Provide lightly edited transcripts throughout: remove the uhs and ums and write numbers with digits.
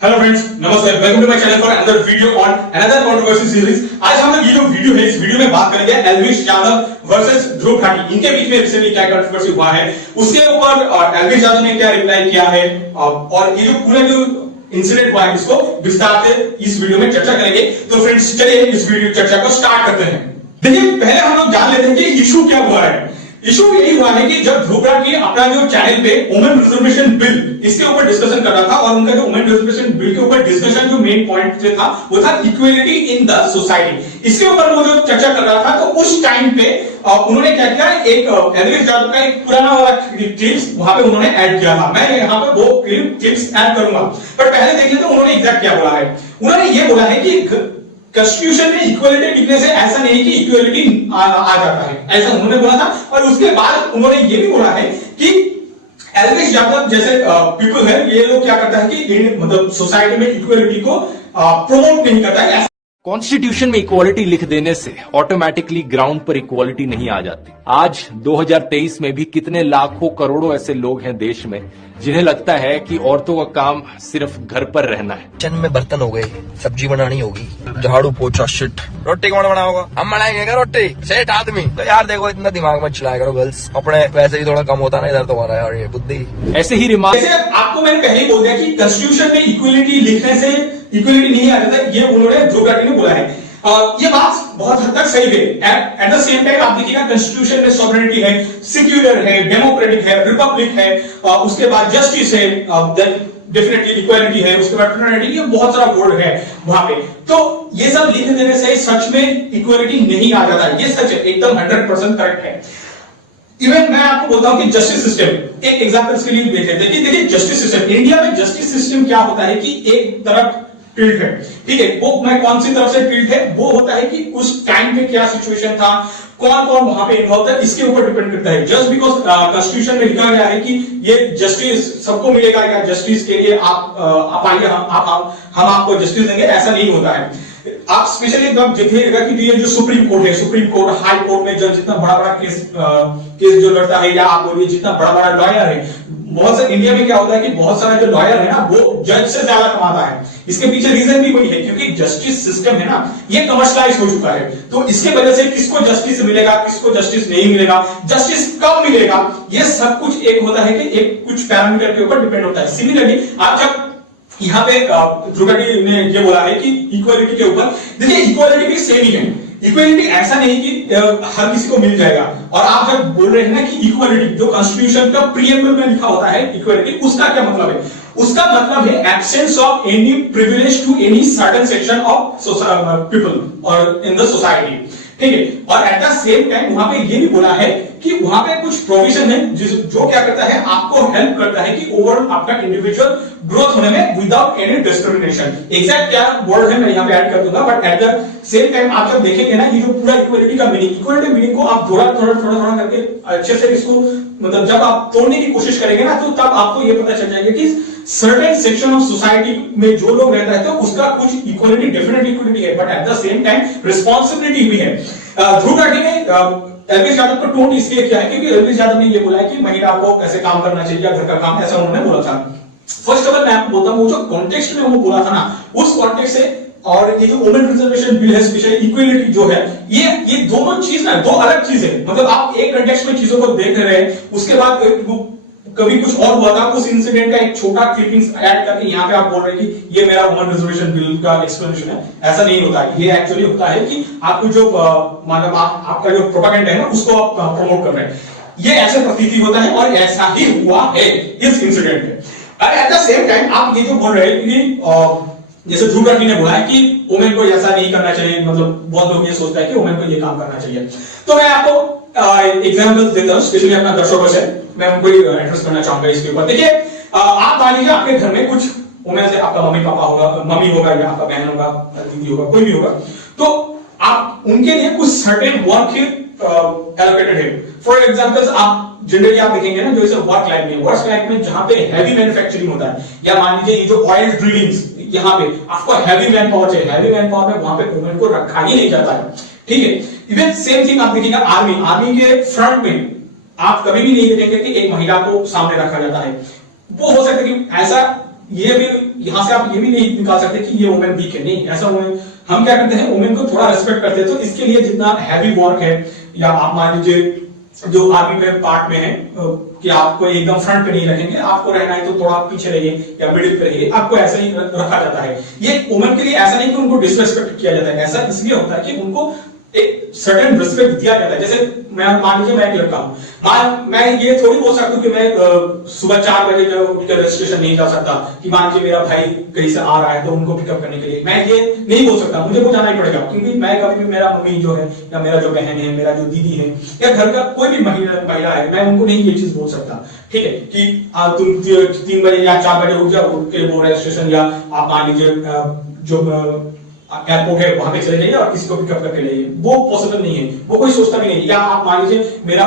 Hello friends, नमस्ते। Welcome to my channel for another video on another controversy series. आज हम लोग ये जो वीडियो है, इस वीडियो में बात करेंगे एल्विश यादव वर्सेस ध्रुव राठी। इनके बीच में रिसेंटली क्या कंट्रोवर्सी हुआ है, उसके ऊपर एल्विश यादव ने क्या रिप्लाई किया है, और ये जो पूरा जो इंसिडेंट हुआ है, इसको विस्तार से इस वीडियो में चर्चा करेंगे। तो फ्रेंड्स, चलिए इस वीडियो चर्चा को स्टार्ट करते हैं। देखिए, पहले हम लोग जान लेते हैं कि इशू क्या हुआ है। इशू यही हुआ है कि जब ध्रुव राठी अपना जो चैनल पे वुमेन रिजर्वेशन बिल इसके ऊपर डिस्कशन कर रहा था, और उनका जो वुमेन रिजर्वेशन बिल के ऊपर डिस्कशन जो मेन पॉइंट जो था वो था इक्वलिटी इन द सोसाइटी। इसके ऊपर वो जो चर्चा कर रहा था, तो उस टाइम पे उन्होंने क्या किया, एक एल्विश यादव का एक पुराना वाला क्लिप्स वहां पे उन्होंने ऐड किया था। मैं यहाँ पे वो क्लिप्स ऐड करूंगा, पर पहले देख लेते हैं उन्होंने एग्जैक्ट क्या बोला है। उन्होंने ये बोला है कि कॉन्स्टिट्यूशन में इक्वलिटी लिखने से ऐसा नहीं कि इक्वलिटी आ जाता है, ऐसा उन्होंने बोला था। और उसके बाद उन्होंने ये भी बोला है कि एल्विश यादव जैसे पीपल है, ये लोग क्या करता है कि मतलब सोसाइटी में इक्वलिटी को प्रमोट नहीं करता है। कॉन्स्टिट्यूशन में इक्वालिटी लिख देने से ऑटोमेटिकली ग्राउंड पर इक्वालिटी नहीं आ जाती। आज 2023 में भी कितने लाखों करोड़ों ऐसे लोग हैं देश में जिन्हें लगता है कि औरतों का काम सिर्फ घर पर रहना है। किचन में बर्तन हो गए, सब्जी बनानी होगी, झाड़ू पोछा, शिट, रोटी कौन बनाओगा? हम बनाएंगे क्या रोटी? सेठ आदमी। तो यार देखो, इतना दिमाग मत चलाया करो गर्ल्स, अपने पैसे भी थोड़ा कम होता ना इधर तुम्हारा यार ये बुद्धि। ऐसे ही रिमार्क, जैसे आपको मैंने पहले ही बोल दिया कि कॉन्स्टिट्यूशन में इक्वलिटी लिखने से इक्वलिटी नहीं आ जाता, ये उन्होंने ध्रुव राठी ने बोला है। ये बात बहुत हद तक सही है। एट द सेम टाइम आप देखिएगा, कॉन्स्टिट्यूशन में सॉवरेनिटी है, सेक्युलर है, डेमोक्रेटिक है, रिपब्लिक है, उसके बाद जस्टिस है, देन डेफिनेटली इक्वालिटी है, उसके बाद फ्रेटर्निटी, ये बहुत सारा वर्ड है वहां पे। तो ये सब लिख देने से सच में इक्वालिटी नहीं आ जाता, ये सच है, एकदम 100% करेक्ट है। इवन मैं आपको बोलता हूं कि जस्टिस सिस्टम, एक एग्जांपल इसके लिए देख लेते हैं कि देखिए जस्टिस सिस्टम, इंडिया में जस्टिस सिस्टम क्या होता है कि एक तरफ टिल्ट है, ठीक है, वो मैं कौन सी तरफ से टिल्ट है, वो होता है कि उस टाइम पे क्या सिचुएशन था, कौन कौन वहां पे इन्वॉल्व था, इसके ऊपर डिपेंड करता है। जस्ट बिकॉज कॉन्स्टिट्यूशन में लिखा गया है कि ये जस्टिस सबको मिलेगा, या जस्टिस के लिए आप आइए, हम आपको जस्टिस देंगे, ऐसा नहीं होता है। आप स्पेशली देखिएगा कि ये जो सुप्रीम कोर्ट है, सुप्रीम कोर्ट, हाई कोर्ट में जब जितना बड़ा बड़ा केस जो लड़ता है, या आप बोलिए जितना बड़ा बड़ा लॉयर है, बहुत से इंडिया में क्या होता है कि बहुत सारा जो लॉयर है ना, वो जज से ज्यादा कमाता है। इसके पीछे रीजन भी वही है, क्योंकि जस्टिस सिस्टम है ना, ये कमर्शलाइज हो चुका है। तो इसके वजह से किसको जस्टिस मिलेगा, किसको जस्टिस नहीं मिलेगा, जस्टिस कब मिलेगा, ये सब कुछ एक होता है कि एक कुछ पैरामीटर के ऊपर डिपेंड होता है। सिमिलरली आप जब यहाँ पे ध्रुव राठी ने ये बोला है कि इक्वालिटी के ऊपर, देखिए इक्वालिटी भी सेम ही है। इक्वालिटी ऐसा नहीं कि हर किसी को मिल जाएगा। और आप जब बोल रहे हैं ना कि इक्वालिटी, जो कॉन्स्टिट्यूशन का प्रीएम्बल में लिखा होता है इक्वालिटी, उसका क्या मतलब है? उसका मतलब है absence of any privilege to any certain section of people और इन द सोसाइटी, ठीक है। और एट द सेम टाइम वहां पे ये भी बोला है कि वहां पे कुछ प्रोविजन है जो क्या करता है, आपको हेल्प करता है कि ओवरऑल आपका इंडिविजुअल ग्रोथ होने में विदाउट एनी डिस्क्रिमिनेशन। एग्जैक्ट क्या वर्ड है मैं यहाँ पे ऐड कर दूंगा, but at the same time आप जब देखेंगे ना, ये जो पूरा इक्वालिटी का मीनिंग, इक्वालिटी मीनिंग को आप थोड़ा करके अच्छे से इसको, मतलब जब आप तोड़ने की कोशिश करेंगे ना, तो तब आपको ये पता चल जाएगा कि सर्टेन सेक्शन ऑफ सोसाइटी में जो लोग रहता है, तो उसका कुछ इक्वालिटी, डेफिनेटली इक्वालिटी है, but at the same time responsibility भी है। ध्रुव राठी ने एल्विश यादव को टोन इसलिए किया है क्योंकि एल्विश यादव ने ये बोला है कि महिला को कैसे काम करना चाहिए, घर का काम, ऐसा उन्होंने बोला था। फर्स्ट ऑफ ऑल मैं आपको बोलता हूं, वो जो कॉन्टेक्स्ट में वो बोला था ना, उस कॉन्टेक्स्ट से और ये जो वुमेन रिजर्वेशन बिल है, स्पेशली इक्वालिटी जो है, ये दोनों चीज ना, दो अलग चीज है। मतलब आप एक कॉन्टेक्स्ट में चीजों को देख रहे हैं, उसके बाद कभी कुछ और हुआ था, उस इंसिडेंट का एक छोटा क्लिपिंग्स ऐड करके यहाँ पे आप बोल रहे हैं कि ये मेरा वुमेन रिजर्वेशन बिल का एक्सप्लेनेशन है। ऐसा नहीं होता है। ये एक्चुअली होता है कि आपको जो मतलब आपका जो प्रोपेगेंडा है ना, उसको आप प्रमोट कर रहे हैं। ये ऐसे प्रतीति होता है, और ऐसा ही हुआ है इस इंसिडेंट में। एट द सेम टाइम आप ये जो बोल रहे हैं कि जैसे ध्रुव राठी ने बोला है कि वुमेन को ऐसा नहीं करना चाहिए, मतलब बहुत लोग ये सोचता है कि वुमेन को ये काम करना चाहिए। तो मैं आपको एग्जाम्पल देता हूँ, स्पेशली अपना दर्शकों से मैं उनको एड्रेस करना चाहूंगा इसके ऊपर। देखिए, आप मान लीजिए आपके घर में कुछ वुमेन से, आपका मम्मी पापा होगा, मम्मी होगा, या आपका बहन होगा, दीदी होगा, कोई भी होगा, तो आप उनके लिए कुछ सर्टेन वर्क एलोकेटेड है। फॉर एग्जांपल, आप जनरली आप देखेंगे ना, जो इसे वर्क लाइफ में जहां पे हैवी मैन्युफैक्चरिंग होता है, या मान लीजिए ये जो ऑयल ड्रिलिंग्स, यहाँ पे आपको हैवी मैन पावर चाहिए, हैवी मैन पावर में वहां पे वुमेन को रखा ही नहीं जाता है, ठीक है। इवन सेम थिंग आप देखिएगा आर्मी के फ्रंट में आप कभी भी नहीं देखेंगे कि एक महिला को सामने रखा जाता है। वो हो सकता है कि ऐसा ये भी यहां से आप ये भी नहीं निकाल सकते कि ये वुमेन वीक है, नहीं, ऐसा वुमेन हम क्या करते हैं, वुमेन को थोड़ा रेस्पेक्ट करते हैं। तो इसके लिए जितना हैवी वर्क है, या आप मान लीजिए जो आर्मी में पार्ट में है कि आपको एकदम फ्रंट पे नहीं रखेंगे, आपको रहना है तो थोड़ा पीछे रहिए या मिडिल पे रहिए, आपको ऐसा ही रखा जाता है। ये वुमेन के लिए ऐसा नहीं कि उनको डिसरेस्पेक्ट किया जाता है, ऐसा इसलिए होता है कि उनको एक सर्टेन रिस्पेक्ट दिया जाता है। जैसे मैं मान लीजिए मैं एक लड़का हूं, मैं ये थोड़ी बोल सकता हूं कि मैं सुबह 4 बजे उठकर रेलवे स्टेशन नहीं जा सकता, कि मान लीजिए मेरा भाई कहीं से आ रहा है तो उनको पिकअप करने के लिए मैं ये नहीं बोल सकता, मुझे वो जाना ही पड़ेगा, क्योंकि मैं कभी भी मेरा मम्मी जो है या मेरा जो बहन है, मेरा जो दीदी है या घर का कोई भी महिला है, मैं उनको नहीं ये चीज बोल सकता, ठीक है, कि तुम 3 बजे या 4 बजे उठ जाओ, उठ के वो रेलवे स्टेशन या आप मान लीजिए जो एयरपोर्ट है वहां पे चले जाइए और किसी को पिकअप करके लाइए, वो पॉसिबल नहीं है, वो कोई सोचता भी नहीं। या आप मान लीजिए मेरा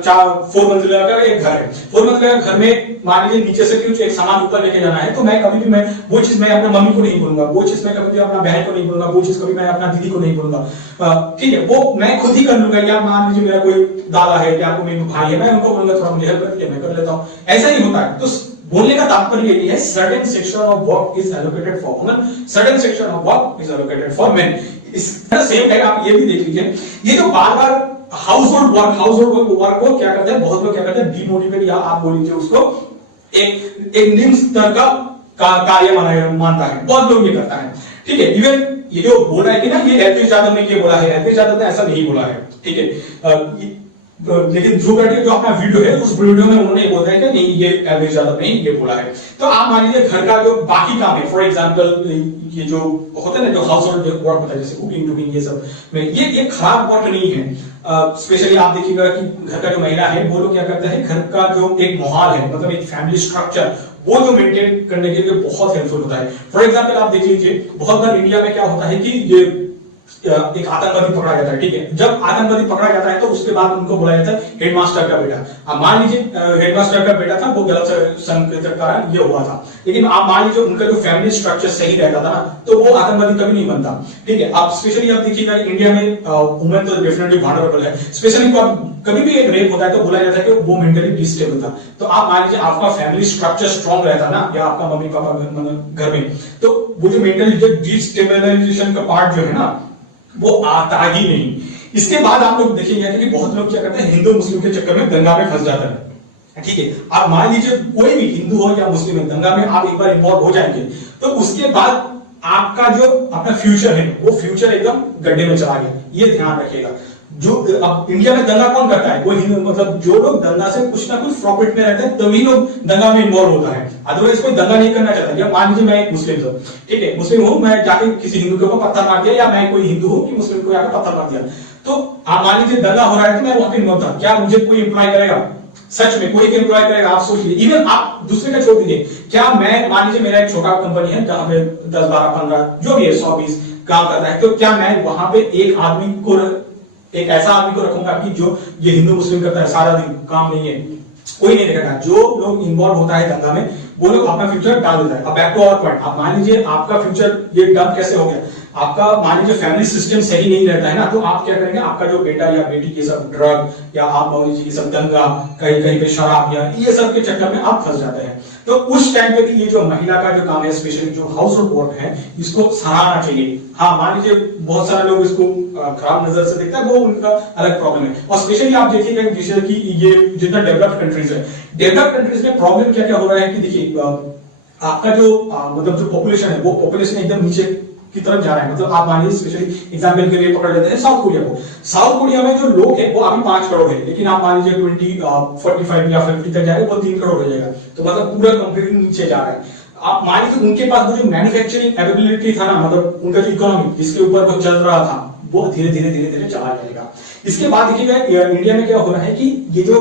4 मंजिला का एक घर है, 4 मंजिला घर में मान लीजिए नीचे से कुछ एक सामान ऊपर लेके जाना है, तो मैं कभी भी वो चीज मैं अपने मम्मी को नहीं बोलूंगा, वो चीज मैं कभी भी अपना बहन को नहीं बोलूंगा, वो चीज कभी मैं अपना दीदी को नहीं बोलूंगा, ठीक है, वो मैं खुद ही कर लूंगा। या मान लीजिए मेरा कोई दादा है या कोई भाई है, मैं उनको बोलूंगा थोड़ा मुझे हेल्प करके, मैं कर लेता हूँ, ऐसा ही होता है। तो बोलने का तात्पर्य यही है, certain section of work is allocated for women, certain section of work is allocated for main. इस सेम टाइम आप ये भी देख लीजिए, ये जो बार-बार हाउस होल्ड वर्क को क्या करते हैं, बहुत लोग क्या करते हैं, डीमोटिवेट या आप बोल लीजिए उसको एक निम्न स्तर का कार्य मानता है, बहुत लोग ये करता है, ठीक है। इवन ये जो बोला है कि ना, ये एलपी यादव ने ये बोला है, एलपी यादव ने ऐसा नहीं बोला है, ठीक है, लेकिन ध्रुव राठी जो अपना वीडियो है उस वीडियो में उन्होंने बोला है कि नहीं, ये एवरेज यादव ने ये बोला है। तो आप मान लीजिए घर का जो बाकी काम है, फॉर एग्जांपल ये जो होता है ना, जो हाउस होल्ड वर्क होता है, जैसे कुकिंग टुकिंग, ये सब में ये खराब वर्क नहीं है। स्पेशली आप देखिएगा कि घर का जो महिला है वो लोग क्या करते हैं, घर का जो एक माहौल है, मतलब एक फैमिली स्ट्रक्चर, वो जो मेंटेन करने के लिए बहुत हेल्पफुल होता है। फॉर एग्जांपल आप देख लीजिए, बहुत बार इंडिया में क्या होता है कि ये एक आतंकवादी पकड़ा जाता है, ठीक है, जब आतंकवादी पकड़ा जाता है तो उसके बाद उनको बोला जाता है हेडमास्टर का बेटा। अब मान लीजिए हेडमास्टर का बेटा था, वो गलत संकेत के कारण ये हुआ था, लेकिन आप मान लीजिए उनका जो फैमिली स्ट्रक्चर सही रहता था ना, तो वो आतंकवादी कभी नहीं बनता, ठीक है। आप स्पेशली आप देखिएगा इंडिया में वुमेन तो डेफिनेटली वल्नरेबल है, स्पेशली कभी भी एक रेप होता है तो बोला जाता है कि वो मेंटली डिस्टेबल था। तो आप मान लीजिए आपका फैमिली स्ट्रक्चर स्ट्रांग रहता ना, या आपका मम्मी पापा घर में, तो वो जो मेंटली डिस्टेबलाइजेशन का पार्ट जो है ना, वो आता ही नहीं। इसके बाद आप लोग देखेंगे कि बहुत लोग क्या करते हैं, हिंदू मुस्लिम के चक्कर में दंगा में फंस जाता है, ठीक है। आप मान लीजिए कोई भी हिंदू हो या मुस्लिम है, दंगा में आप एक बार इन्वॉल्व हो जाएंगे तो उसके बाद आपका जो अपना फ्यूचर है वो फ्यूचर एकदम गड्ढे में चला गया, ये ध्यान रखिएगा। जो अब इंडिया में दंगा कौन करता है, वो हिंदू, मतलब जो लोग दंगा से कुछ ना कुछ प्रॉफिट में रहते हैं तभी लोग दंगा में इन्वॉल्व होता है, अदरवाइज कोई दंगा नहीं करना चाहता। मान लीजिए मैं एक मुस्लिम हूं, ठीक है, मुस्लिम हूं, मैं जाके किसी हिंदू के ऊपर पत्थर मार दिया, या मैं कोई हिंदू हूं कि मुस्लिम को जाकर पत्थर मार दिया, तो आप मान लीजिए दंगा हो रहा है तो मैं वहां पे इन्वॉल्व था, क्या मुझे कोई एम्प्लॉय करेगा? सच में कोई एम्प्लॉय करेगा? आप सोचिए, इवन आप दूसरे का छोड़ दीजिए, क्या मैं मान लीजिए मेरा एक छोटा कंपनी है जहां पे 10 12 15 जो भी है 100 20 काम करता है, तो क्या मैं वहां पे एक आदमी को, एक ऐसा आदमी को रखूंगा कि जो ये हिंदू मुस्लिम करता है सारा दिन, काम नहीं है, कोई नहीं देखेगा। जो लोग इन्वॉल्व होता है दंगा में वो लोग अपना फ्यूचर डाल देता है। अब बैक टू आवर पॉइंट, आप मान लीजिए आपका फ्यूचर ये डम कैसे हो गया, आपका मान लीजिए फैमिली सिस्टम सही नहीं रहता है ना, तो आप क्या करेंगे, आपका जो बेटा या बेटी ये सब ड्रग या आप मान लीजिए ये सब दंगा, कहीं कहीं पे शराब या ये सब के चक्कर में आप फंस जाते हैं। तो उस टाइम पे भी ये जो महिला का जो काम है, स्पेशली जो हाउस होल्ड वर्क है, इसको सराहना चाहिए। हाँ, मान लीजिए बहुत सारे लोग इसको खराब नजर से देखता है, वो उनका अलग प्रॉब्लम है। और स्पेशली आप देखिएगा जैसे कि ये जितना डेवलप्ड कंट्रीज है, डेवलप्ड कंट्रीज में प्रॉब्लम क्या क्या हो रहा है कि देखिए आपका जो मतलब जो पॉपुलेशन है वो पॉपुलेशन एकदम नीचे की तरफ जा रहा है। मतलब आप मानिए स्पेशली एग्जांपल के लिए पकड़ लेते हैं साउथ कोरिया को। साउथ कोरिया में जो लोग हैं वो अभी 5 करोड़ है, लेकिन आप मान लीजिए 45 या 50 तक जाएगा वो 3 करोड़ हो जाएगा। तो मतलब पूरा कंप्लीटली नीचे जा रहा है। आप मान लीजिए उनके पास वो जो मैन्युफैक्चरिंग एबिलिटी था ना, मतलब उनका जो इकोनॉमी जिसके ऊपर वो चल रहा था, वो धीरे धीरे चला जाएगा। इसके बाद देखिएगा इंडिया में क्या हो रहा है कि ये जो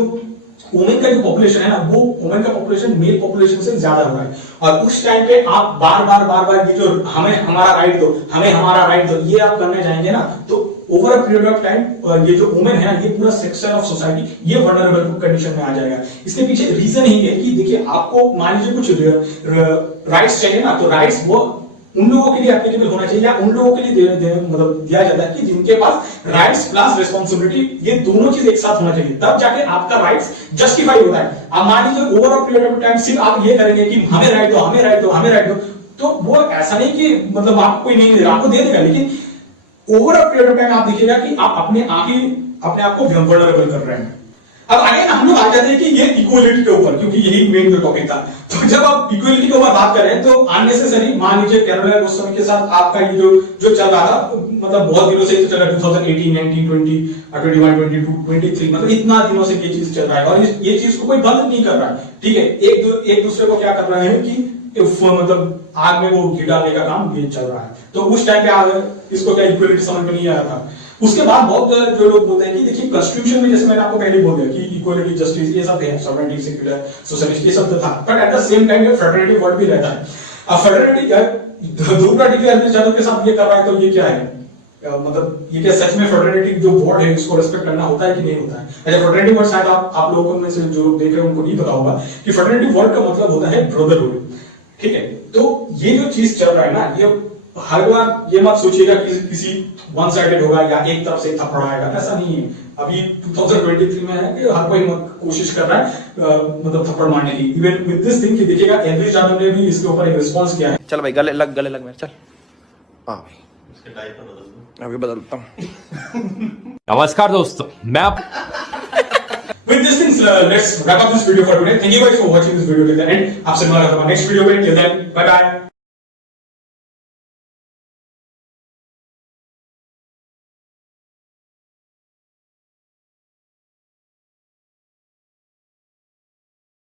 वुमेन का जो पॉपुलेशन है ना, वो वुमेन का पॉपुलेशन मेल पॉपुलेशन से ज्यादा हो रहा है। और उस टाइम पे आप बार बार ये जो हमें हमारा राइट दो, हमें हमारा राइट दो, ये आप करने जाएंगे ना, तो over a period of time ये जो वुमेन है ना, ये पूरा सेक्शन ऑफ सोसाइटी ये वल्नरेबल कंडीशन में आ जाएगा। इसके पीछे रीजन ही है कि देखिए आपको मान लीजिए कुछ राइट्स चाहिए ना, तो राइट्स वो उन लोगों के लिए एप्लीकेबल होना चाहिए, या उन लोगों के लिए मतलब दिया जाता है कि जिनके पास राइट्स प्लस रिस्पांसिबिलिटी ये दोनों चीज एक साथ होना चाहिए, तब जाके आपका राइट्स जस्टिफाई होता है। अब मान लीजिए over a period of time सिर्फ आप ये करेंगे कि हमें राइट दो, हमें राइट दो, हमें राइट दो, तो वो ऐसा नहीं कि मतलब आपको कोई नहीं दे रहा, आपको दे देगा, लेकिन over a period of time आप देखिएगा कि आप अपने आप को वल्नरेबल कर रहे हैं। अब अगेन हम लोग आ जाते हैं कि ये इक्वलिटी के ऊपर, क्योंकि यही मेन जो टॉपिक था। तो जब आप इक्वलिटी के ऊपर बात कर रहे हैं तो अननेसेसरी, मान लीजिए कैरोला गोस्वामी के साथ आपका ये जो चल रहा था, मतलब बहुत दिनों से चल रहा है, 2018, 19, 20, 21, 22, 23, मतलब इतना दिनों से ये चीज चल रहा है और ये चीज को कोई बंद नहीं कर रहा है। ठीक है, एक दूसरे को क्या कर रहे हैं कि मतलब आग में वो घी डालने का काम ये चल रहा है। तो उस टाइम पे इसको क्या इक्वलिटी समझ में नहीं आया था। उसके बाद बहुत जो लोग बोलते हैं कि देखिए कॉन्स्टिट्यूशन में, जैसे मैंने आपको पहले बोल दिया कि इक्वलिटी, जस्टिस, ये सब है, सॉवरेनिटी, सेक्युलर, सोशलिस्ट, ये सब तो था, but at the same time ये फ्रेटर्निटी वर्ड भी रहता है। अब फ्रेटर्निटी क्या, ध्रुव राठी यादव के साथ ये कर रहा है, तो ये क्या है, मतलब ये क्या सच में फ्रेटर्निटी जो वर्ड है इसको रेस्पेक्ट करना होता है कि नहीं होता है? अच्छा, फ्रेटर्निटी वर्ड शायद आप लोगों में से जो लोग देख रहे हैं उनको नहीं पता होगा कि फ्रेटर्निटी वर्ड का मतलब होता है ब्रदरहुड। ठीक है, तो ये जो चीज चल रहा है ना, ये हर बार ये मत सोचिएगा कि किसी वन साइडेड होगा या एक तरफ से थप्पड़ आएगा, ऐसा नहीं है। अभी 2023 में है कि हर कोई कोशिश कर रहा है मतलब थप्पड़ मारने की। इवन विद दिस थिंग कि देखिएगा एलवी यादव ने भी इसके ऊपर एक रिस्पॉन्स किया है। चल भाई गले लग मेरे, चल हाँ भाई अभी बदलता हूँ। नमस्कार दोस्तों, मैं आप With these things, let's wrap up this video for today. Thank you guys for watching this video till the end. आपसे मुलाकात होगा next video में. Till then, bye bye.